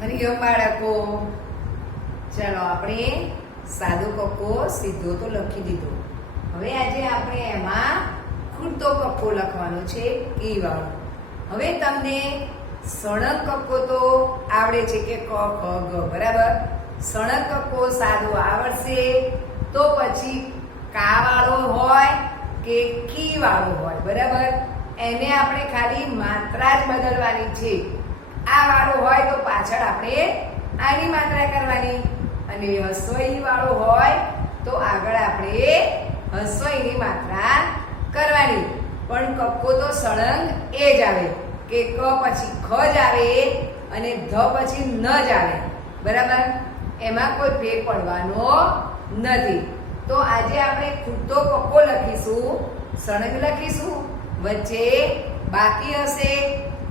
હરિઓમ બાળકો, ચાલો આપણે સાદો કક્કો સીધો તો લખી દીધો. હવે આજે આપણે એમાં ખૂટતો કક્કો લખવાનો છે કી વાળો. હવે તમને સળંગ કક્કો તો આવડે છે કે ક ખ ગ, બરાબર. સળંગ કક્કો સાદો આવડશે તો પછી કા વાળો હોય કે કી વાળો હોય, બરાબર. એને આપણે ખાલી માત્રા જ બદલવાની છે. આ વાળો હોય તો પાછળ આપણે આની માત્રા કરવાની, અને હસવઈ વાળો હોય તો આગળ આપણે હસવઈની માત્રા કરવાની. પણ કક્કો તો સળંગ એ જ આવે કે ક પછી ખ જ આવે અને ધ પછી ન જ આવે, બરાબર. એમાં કોઈ ફેર પડવાનો નથી. તો આજે આપણે ખૂટતો કક્કો લખીશું, સળંગ લખીશું, વચ્ચે બાકી હશે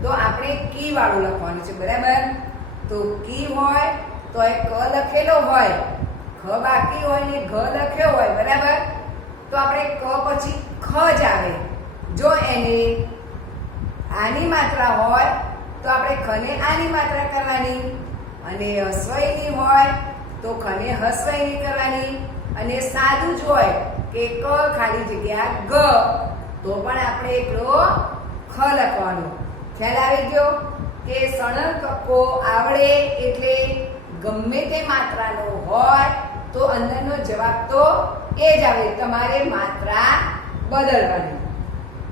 તો આપણે કી વાળું લખવાનું છે, બરાબર. તો કી હોય તો એ ક લખેલો હોય, ખ બાકી હોય ને ઘ લખ્યો હોય, બરાબર. તો આપણે ક પછી ખ જ આવે. જો એને આની માત્રા હોય તો આપણે ખને આની માત્રા કરવાની, અને હસવઈની હોય તો ખને હસવઈની કરવાની, અને સાદું જ હોય કે ક ખાલી જગ્યા ગ તો પણ આપણે એકલો ખ લખવાનો. ખ્યાલ આવી ગયો કે સળંગ કક્કો આવડે એટલે ગમે તે માત્રાનો હોય તો અંદરનો જવાબ તો એ જ આવે. તમારે માત્રા બદલવાની.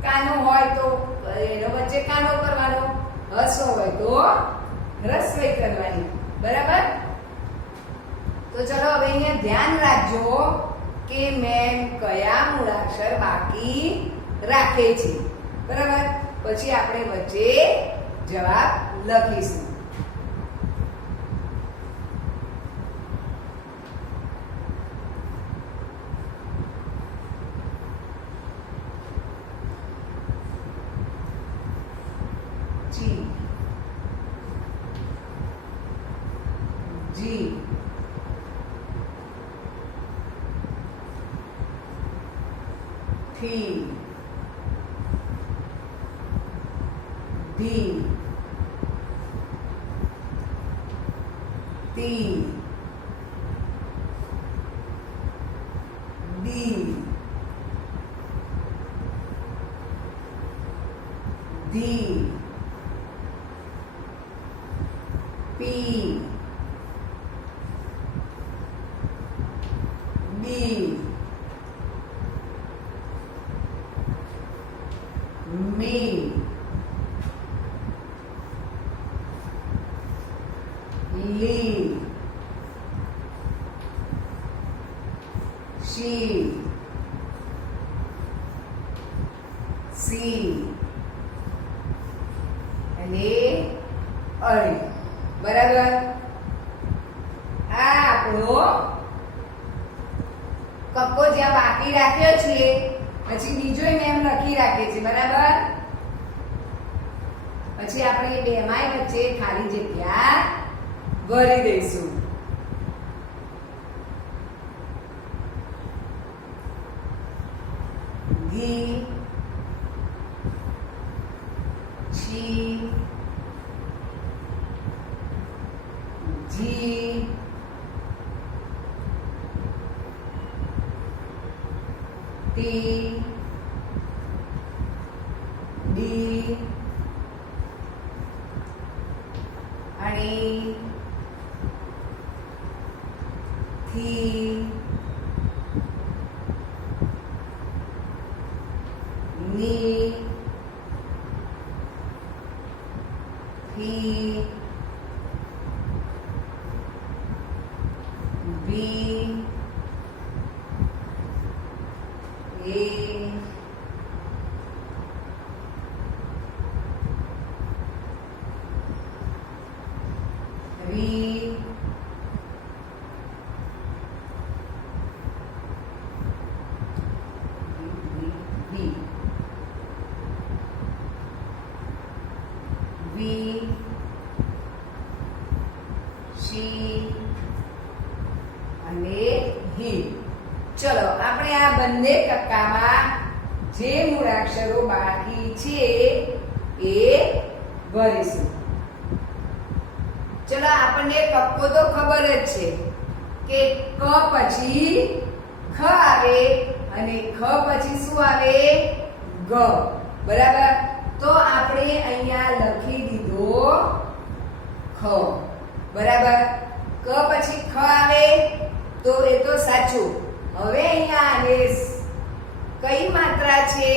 કાનો હોય તો એનો વચ્ચે કાનો કરવાનો, હસ્વ હોય તો રસ્વઈ કરવાની, બરાબર. તો ચલો હવે અહીંયા ધ્યાન રાખજો કે મેં કયા મૂળાક્ષર બાકી રાખે છે, બરાબર. પછી આપણે વચ્ચે જવાબ લખીશું. જી, જી, થી, ધી, તી, દી, ધી, પી, બી, મી, લી, શી, સી અને અળી, બરાબર. આ આપણો કક્કો જ્યાં બાકી રાખ્યો છે પછી બીજો એમ લખી રાખે છે, બરાબર. પછી આપણે બેમાંય વચ્ચે ખાલી જગ્યા ભરી દઈશું. ઘી, છી, જી, તી, ડી, અણી, થી, ની, ફી, બી, એ, રી, બી, વી, શી અને હી. ચલો આપણે આ બંને કક્કામાં જે મૂળાક્ષરો બાકી છે એ ભરીશું. ચલો આપણે કક્કો તો ખબર જ છે કે ક પછી ખ આવે અને ખ પછી શું આવે ગ બરાબર તો આપણે અહીંયા લખી દીધો ખ બરાબર ક પછી ખ આવે તો એ તો સાચું હવે અહીંયા આને કઈ માત્રા છે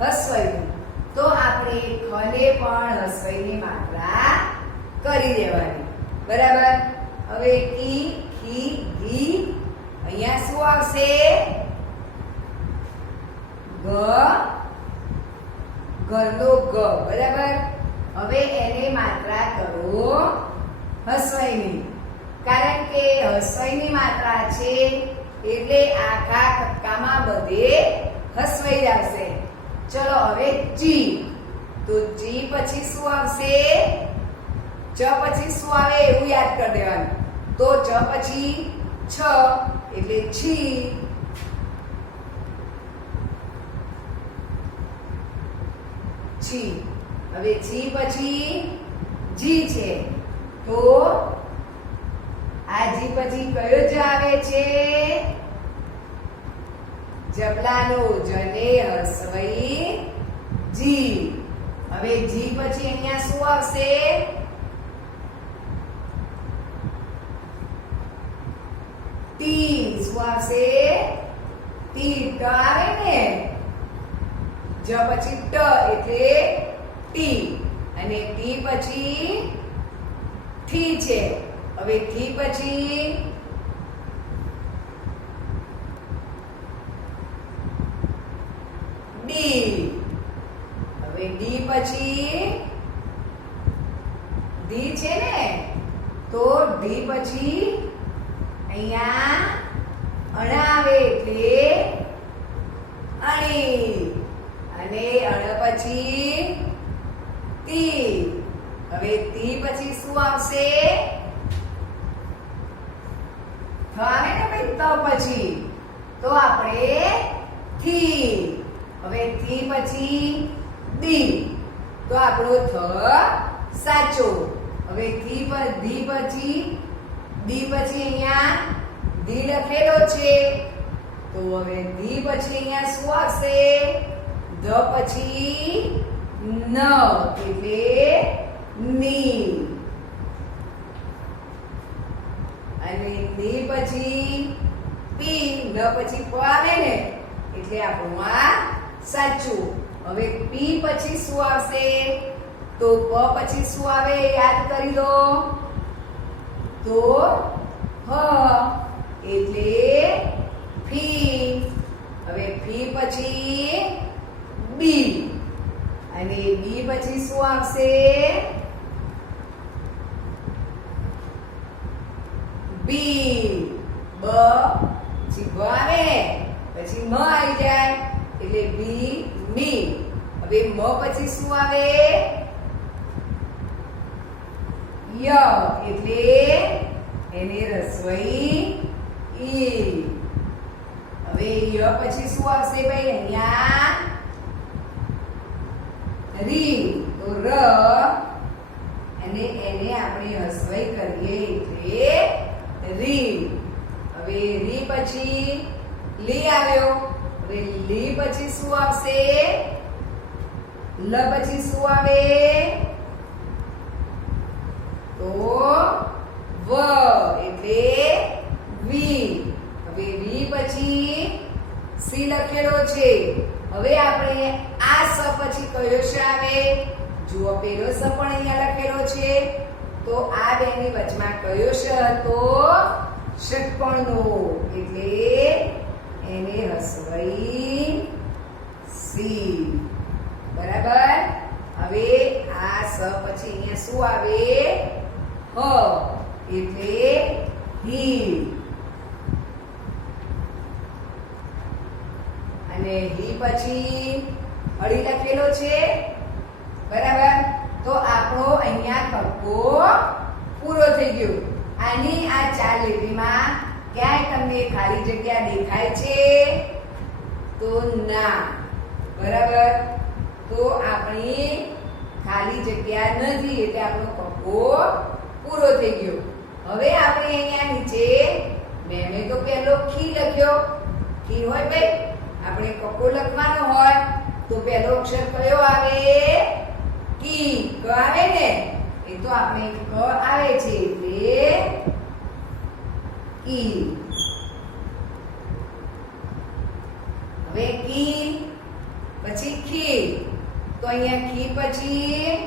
હસ્વઈની તો આપણે ખને પણ હસ્વઈની માત્રા કરી દેવાની બરાબર હવે કી ખી ઘી અહીંયા શું આવશે ગ ઘરનો ગ બરાબર હવે એને માત્રા કરો હસ્વઈની કારણ કે હસ્વઈની માત્રા છે એટલે આખા કક્કામાં બધે હસ્વઈ આવશે ચલો હવે જી તો જી પછી શું આવશે ચ પછી શું આવે એવું યાદ કરી દેવાનું તો ચ પછી છ એટલે છી છી હવે છી પછી જી છે તો આ જી પછી કયો જ આવે છે જબલાનો જને હસ્વઈ જી હવે જી પછી અહીંયા શું આવશે ટી શું આવશે ટી ટ આવે ને જ પછી ટ એટલે ટી અને ટી પછી ઠી છે હવે ઠી પછી ડી હવે ડી પછી ડી છે ને તો ડી પછી અહીંયા અણ આવે એટલે અણી અને અણ પછી તી હવે તી પછી શું આવશે થ આવે ને ભાઈ ત પછી તો આપણે થી હવે થી પછી દી તો આપણો થ સાચો હવે થી પર દી પછી દી પછી અહીંયા દી લખેલો છે તો હવે દી પછી અહીંયા શું આવશે ધ પછી ન એટલે ની અને ની પછી પી ન પછી પ આવે ને એટલે આપણું આ સાચું હવે પી પછી શું આવશે તો પ પછી શું આવે યાદ કરી દો તો હ એટલે ફી હવે ફી પછી બી અને બી પછી શું આવશે બી બ પછી બ આવે પછી મ આવી જાય એટલે બી મી હવે મ પછી શું આવે ય એટલે એને રસોઈ ઈ હવે ય પછી શું આવશે ભાઈ અહીંયા રી તો ર અને એને આપણે હસવાઈ કરીએ એટલે રી હવે રી પછી લી આવ્યો હવે લી પછી શું આવશે લ પછી શું આવે તો વ એટલે વી હવે વી પછી સી લખેલો છે હવે આપણે આ સ પછી કયો શ આવે જુઓ પેલો સ પણ અહીંયા લખેલો છે તો આ બેની વચમાં કયો શ હતો ષટ્કોણનો એટલે એને હસવઈ સી બરાબર હવે આ સ પછી અહીંયા શું આવે હ એટલે હી અને હી પછી હળી લખેલો છે બરાબર તો આપણો અહીંયા કક્કો પૂરો થઈ ગયો આની આ ચાર લીટીમાં ક્યાંય તમને ખાલી જગ્યા દેખાય છે તો ના બરાબર તો આપણી ખાલી જગ્યા નથી એટલે આપણો કક્કો પૂરો થઈ ગયો હવે આપણે અહીંયા નીચે મેમે તો પહેલો ખી લખ્યો. ખી હોય ભાઈ, આપણે કક્કો લખવાનો હોય તો પહેલો અક્ષર કયો આવે? કી. ક આવે ને, એ તો આપણે ક આવે છે એટલે કી. હવે કી પછી ખી, તો અહીંયા ખી પછી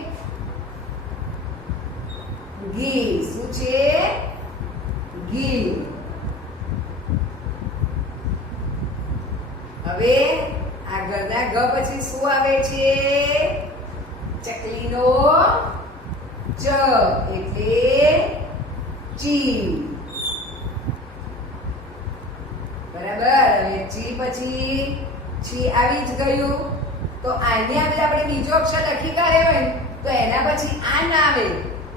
ઘી. શું છે? ઘી. હવે આગળના ગ પછી શું આવે છે? ચકલીનો ચ એટલે ચી. બરાબર. હવે ચી પછી છી આવી જ ગયું, તો આની આગળ આપણે બીજો અક્ષર લખી કાઢ્યો હોય ને તો એના પછી આ ના આવે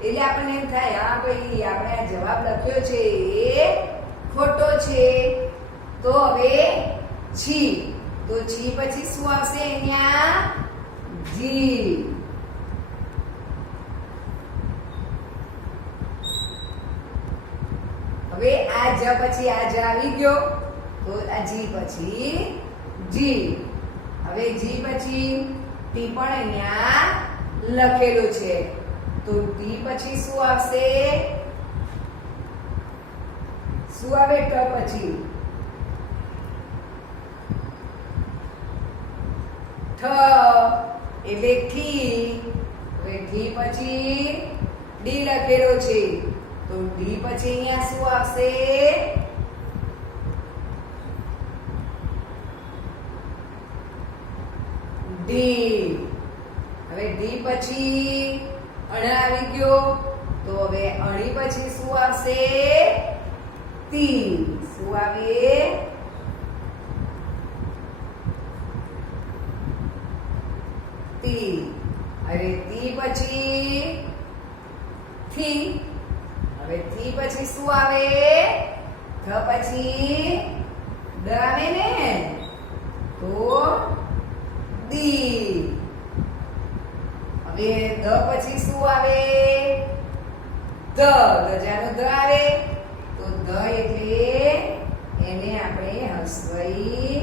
એટલે આપણને એમ થાય હા ભાઈ આપણે આ જવાબ લખ્યો છે એ ખોટો છે. તો હવે છી, તો છી પછી શું આવશે? અહીંયા જી. હવે આ જ પછી આ જ આવી ગયો, તો આ જી પછી જી. હવે જી પછી ટી પણ અહીંયા લખેલું છે, તો ટી પછી શું આવશે? શું આવે? ટ પછી ઠ એટલે ઠી. હવે ઠી પછી ડી લખેલો છે, તો ડી પછી અહીંયા શું આવશે? ડી. હવે ડી પછી અણ આવી ગયો, તો હવે અણી પછી શું આવશે? તી. શું આવે? તી. હવે તી પછી થી. હવે થી પછી શું આવે? થ પછી ડ આવે ને, તો દી. હવે દ પછી શું આવે? દ. દજાનો દ આવે, તો દ એટલે એને આપણે હસવઈ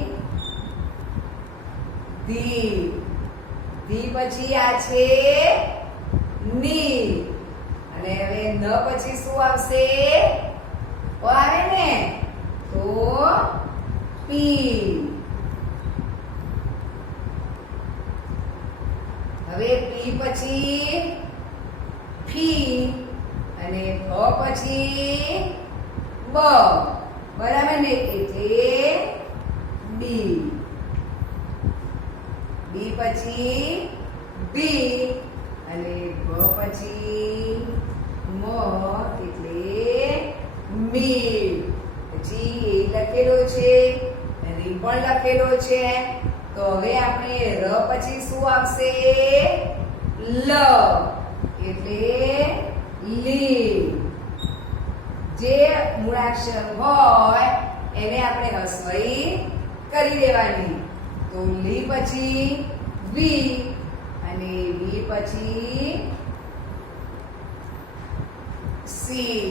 ધી. ધી પછી આ છે ની. અને હવે ન પછી શું આવશે? પ આવે ને, તો પી. હવે પી પછી ફી, અને ફ પછી બ. બરાબર ને, એટલે બી. બી પછી બી, અને બ પછી મ એટલે મી. પછી એ લખેલો છે, રી પણ લખેલો છે, તો હવે આપણે ર પછી શું આવશે? લ એટલે લી. જે મૂળાક્ષર હોય એને આપણે હસવઈ કરી દેવાની. તો લી પછી વી, અને વી પછી સી.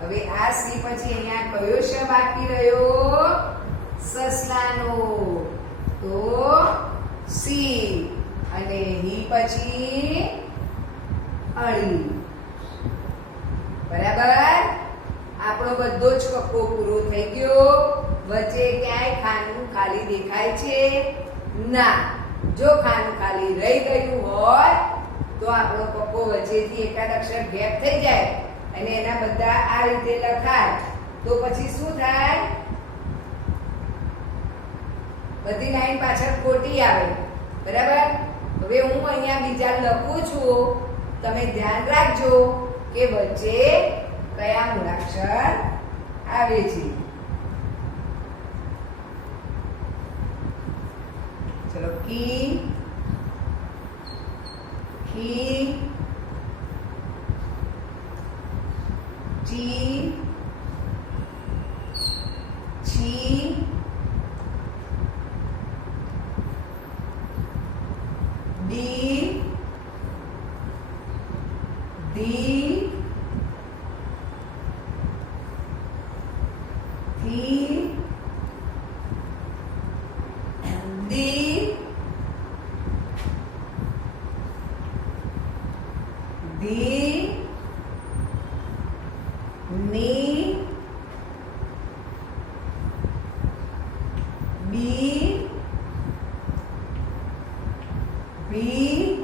હવે આ સી પછી અહીંયા કયો શ બાકી રહ્યો? સસલાનો, તો સી. અને હી પછી અણી. બરાબર. આપણો બધો જ કક્કો પૂરો થઈ ગયો. વચ્ચે ક્યાંય ખાનું ખાલી દેખાય છે? ના. જો ખાનું ખાલી રહી ગયું હોય તો આપણો કક્કો વચ્ચેથી એકાદ અક્ષર ગેપ થઈ જાય અને એના બધા આ રીતે લખાય, તો પછી શું થાય? બધી લાઈન પાછળ ખોટી આવે. બરાબર. હવે હું અહીંયા બીજા લખું છું, તમે ધ્યાન રાખજો કે વચ્ચે કયા મૂળાક્ષર આવે છે. ચલો, કી, ખી, ची, छी, डी, डी, ધી ની બી બી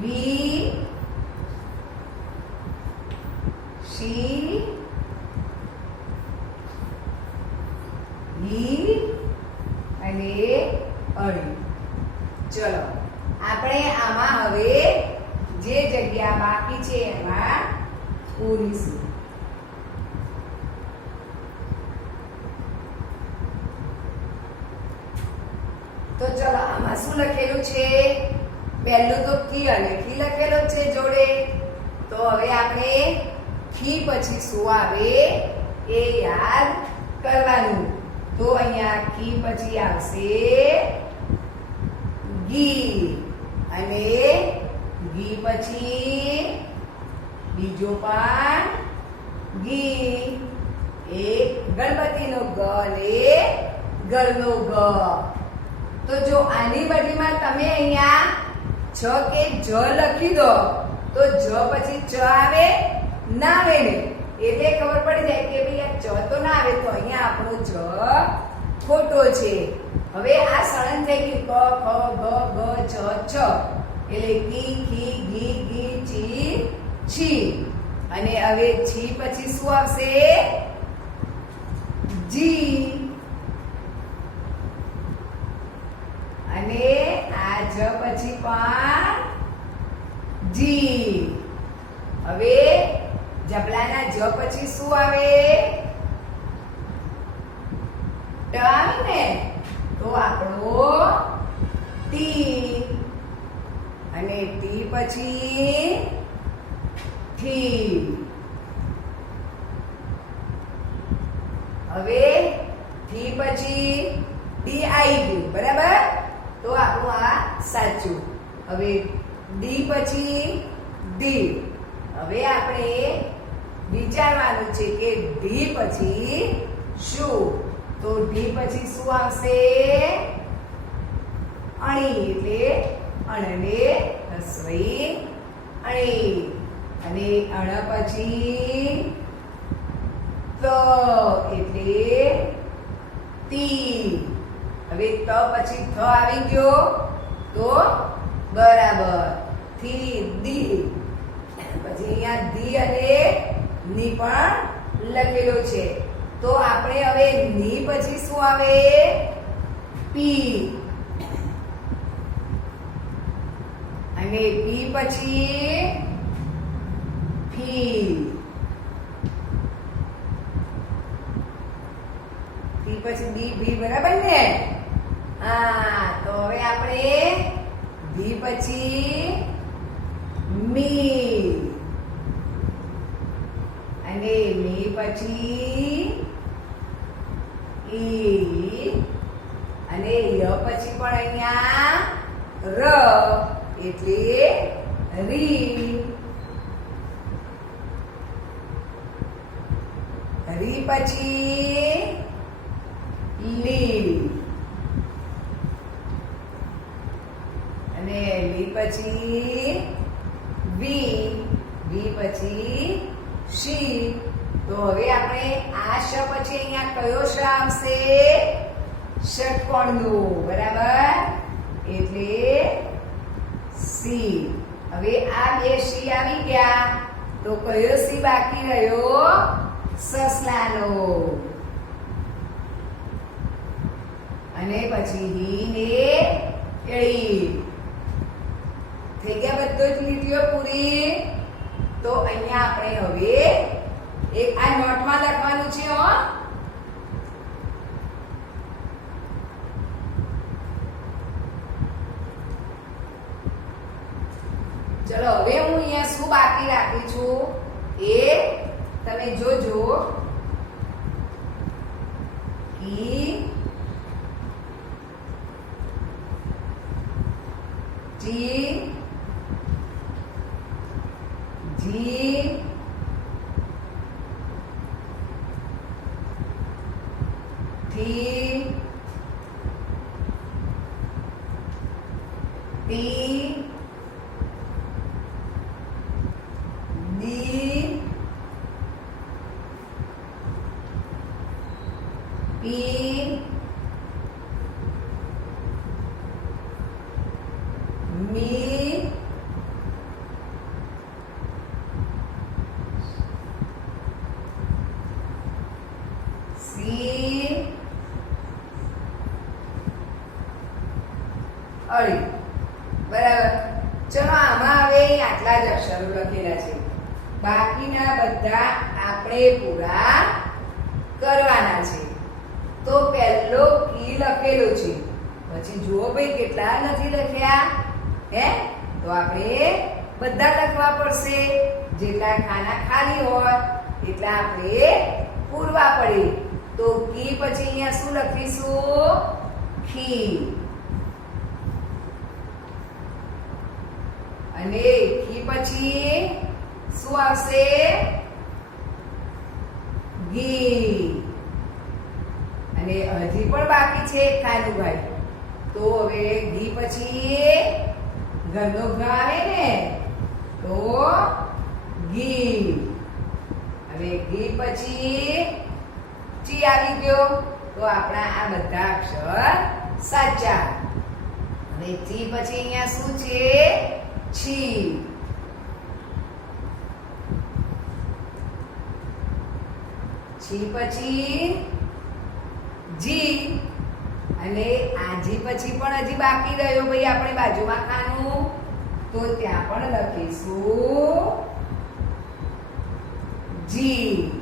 વી શી ઈ અને અળી. ચલો આપણે આમાં હવે જે જગ્યા બાકી છે એમાં પૂરીશું. તો ચલો આમાં શું લખેલું છે? પહેલું તો કી અને કી લખેલો છે જોડે. તો હવે આપણે કી પછી શું આવે એ યાદ કરવાનું. તો અહીંયા કી પછી આવશે ગી અને ગી પછી બીજો પણ ગી. એક ગણપતિનો ગ અને ગલનો ગ. તો જો આની બદલીમાં તમે અહીંયા છ કે જ લખી દો તો જ પછી ચ આવે ના આવે ને, એટલે ખબર પડી જાય કે ભાઈ આ ચ તો ના આવે, તો અહીંયા આપણો જ ખોટો છે. હવે આ સળંગ થઈ ગયું ક ખ ગ ગ ચ છ, એટલે કી ખી ગી ગી ચી છી. અને હવે છી પછી શું આવશે? જી. અને આ જ પછી પણ જી. હવે જબલાના જ પછી શું આવે? ટ આવે ને, તો આપણો ટી. અને ટી પછી ઠી. હવે ઠી પછી ડી આવી ગયું, બરાબર? તો આપણું આ સાચું. હવે ડી પછી ડી. હવે આપણે વિચારવાનું છે કે ડી પછી શું? તો ડી પછી શું આવશે? અણી, એટલે અણને હસવી અણી. અને અણ પછી ત એટલે તી. હવે ત પછી થ આવી ગયો તો બરાબર થી દી. પછી અહીંયા ધી અને ની પણ લખેલો છે. તો આપણે હવે ની પછી શું આવે? પી. અને પી પછી ફી. પી પછી બી ભી, બરાબર ને? હા, તો હવે આપણે ભી પછી મી. અને મી પછી ઈ. અને ય પછી પણ અહીંયા ર એટલે રી. રી પછી લી. અને લી પછી વી. વી પછી શી. તો હવે આપણે આ શ પછી અહીંયા કયો શ આવશે? ષટકોણનો, બરાબર? એટલે સી. હવે આ બે સી આવી ગયા તો કયો સી બાકી રહ્યો? સસલાનો. અને પછી હી ને એળી. થઈ ગયા બધો જ લીટીઓ પૂરી. તો અહીંયા આપણે હવે એક આ નોટમાં લખવાનું છે હો. ચલો હવે હું અહીંયા શું બાકી રાખી છું એ તમે જોજો. કી જી જી ઠી ટી ડી પી મી સી અળી. બરાબર. ચલો આમાં હવે આટલા જ અક્ષરો લખેલા છે. બાકીના બધા આપણે પૂરા કરવાના છે. તો પહેલો કી લખેલો છે. પછી જુઓ ભાઈ કેટલા નથી લખ્યા હે, તો આપણે બધા લખવા પડશે. જેટલા ખાના ખાલી હોય એટલા આપણે પૂરવા પડે. તો કી પછી અહીંયા શું લખીશું? ખી. અને ખી પછી શું આવશે? ઘી. અને હજી પણ બાકી છે ખાનું ભાઈ. તો હવે ઘી પછી ઘરનો ઘ આવે ને, તો ઘી. હવે ઘી પછી ચી આવી ગયો. તો આપણા આ બધા અક્ષર સાચા. હવે ચી પછી અહીંયા શું છે? છી. છી પછી જી. અને આ જી પછી પણ હજી બાકી રહ્યો ભાઈ આપણે બાજુમાં ખાનું, તો ત્યાં પણ લખીશું જી.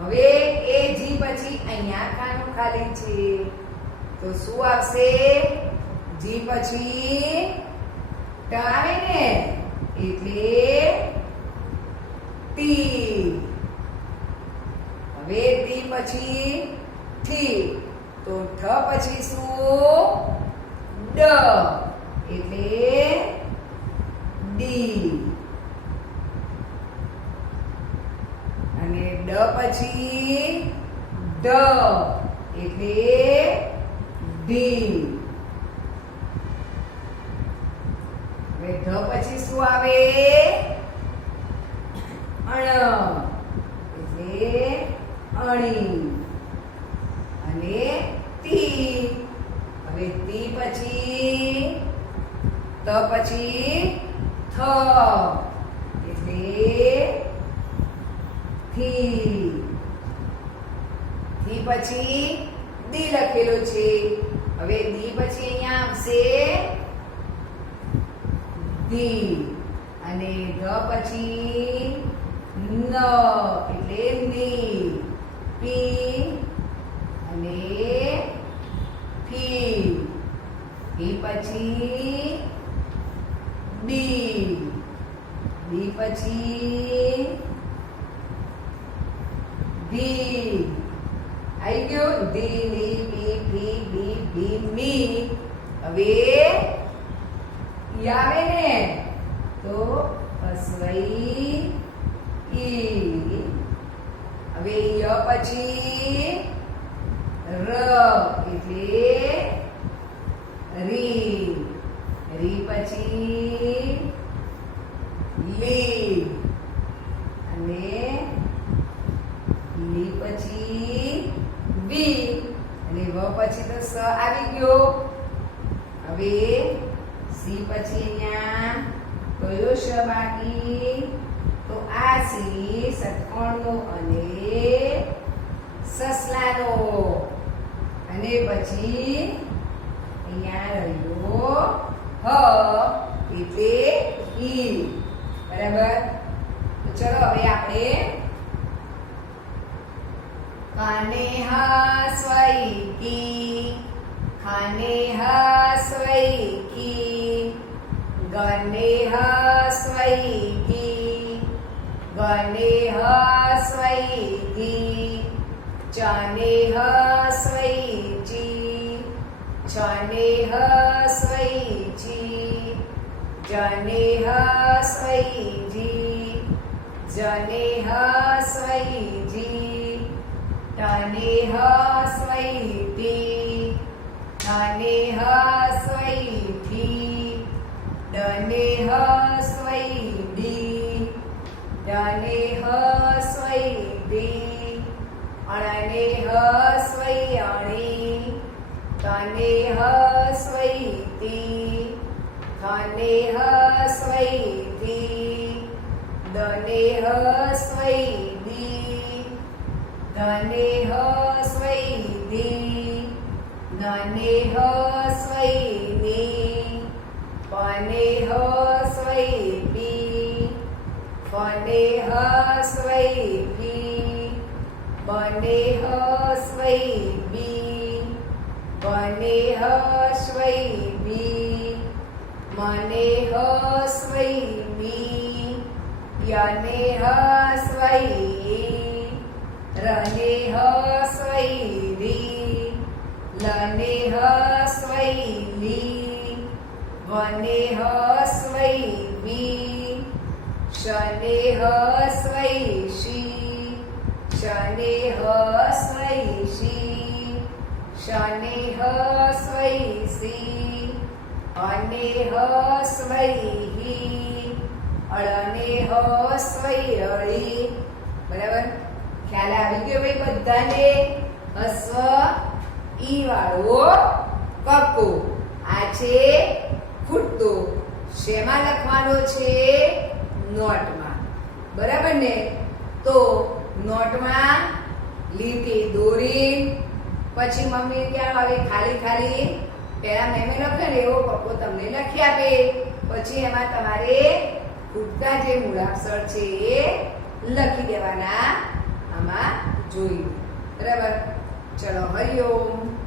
હવે એ જી પછી અહીંયા ખાનું ખાલી છે, તો શું આવશે? જી પછી ટ આવે ને, એટલે ટી. હવે ટી પછી ઠી. તો ઠ પછી શું? ડ, એટલે ડી. અને ડ પછી ઢ, એટલે ઢી. હવે ઢ પછી શું આવે? અણ, એટલે અણી. અને તી. હવે તી પછી ત પછી થ, એટલે થી. થી પછી દી લખેલો છે. હવે દી પછી અહીંયા આવશે ધી. અને ધ પછી ન, એટલે ની. પી અને ફી. ફી પછી ડી. ડી પછી ધી. આવી ગયો. ધી, ની, પી, ફી, ડી, ડી, મી. હવે ઈ આવે ને, તો અસ્વઈ ઈ. હવે ય પછી ર, એટલે રી. રી પછી લી. અને લી પછી વી. અને વ પછી તો સ આવી ગયો. હવે સી પછી અહીંયા કયો શ બાકી? તો આ સી ષટકોણનો અને સસલાનો. અને પછી અહીંયા રહ્યો હ, એટલે ઈ. બરાબર. તો ચલો હવે આપણે કાને હસવઈ કી. ખાને હસવઈ કી. ગને હસવઈ કી. ગને હસવઈ કી. ચને હસવઈ જી. ચને હસવઈ જી. જને હસવઈ જી. જને હસવઈ જી. ટને હસવઈ ટી. ઠને હસવઈ ઠી. ડને હસ્વઈ ડી, ડને હસ્વઈ ડી, અણને હસ્વઈ અણી, તને હસ્વઈ તી, થને હસ્વઈ ધી, દને હસ્વઈ દી, ધને હસ્વઈ ધી, નને હસ્વઈ ની, પને હસ્વઈ પી, ફને હસ્વઈ ભી, બને હસ્વઈ બી, બને હસ્વઈ બી, મને હસ્વઈ મી, યને હસ્વઈ ઈ, રને હસ્વઈ રી, લને હસ્વઈ લી, વને હસ્વઈ વી, શને હસ્વઈ શી, શને હસ્વઈ શી, શને હસ્વઈ સી, અને હસ્વઈ હી, અળને હસ્વઈ અળી. બરાબર, ખ્યાલ આવી ગયો ભાઈ બધાને? હસ્વ ઈ વાળો કક્કો. આ છે ફૂટતો. શેમાં લખવાનો છે? નોટમાં. બરાબર ને? તો નોટમાં લીટી દોરી, પછી મમ્મી ક્યાં આવે ખાલી ખાલી પહેલા મેમે લખે ને એવો કક્કો તમને લખી આપે, પછી એમાં તમારે ફૂટતા જે મૂળાક્ષર છે એ લખી દેવાના. આમાં જોયું. બરાબર? ચલો, હરિઓમ.